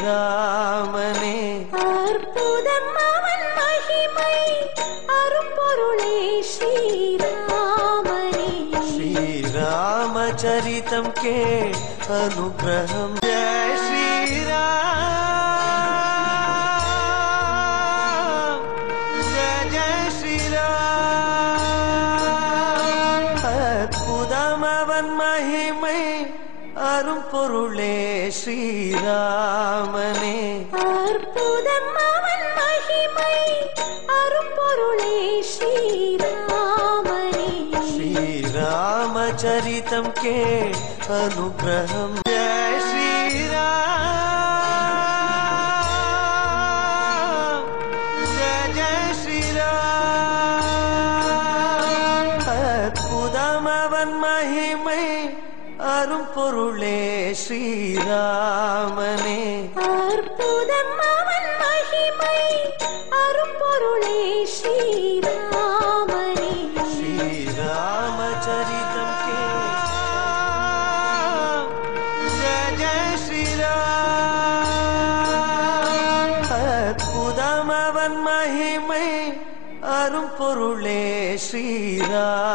ஸ்ரீராமனே அற்புதம் அவன் மகிமை அரும்பொருளே ஸ்ரீராமனே ஸ்ரீராமச்சரிதம் கே அனுகிரகம் ஜெய ஸ்ரீராம் ஜெய ஜெய ஸ்ரீராம் அற்புதம் அவன் மகிமை அரும்பொருளே ஸ்ரீராமனே அற்புதம் அவன் மகிமை அரும்பொருளே ஸ்ரீராமனே ஸ்ரீராமச்சரிதம் கே அனுகிரகம் ஜெய ஸ்ரீராம் ஜெய ஜெய ஸ்ரீராம் அற்புதம் அவன் மகிமை அரும்பொருளே ஸ்ரீராமனே அற்புதம் அவன் மகிமை அரும்பொருளே ஸ்ரீராமனே ஸ்ரீராமச்சரிதம் கே ஜெய ஜெய ஸ்ரீராம் அற்புதம் அவன் மகிமை அரும்பொருளே ஸ்ரீராம்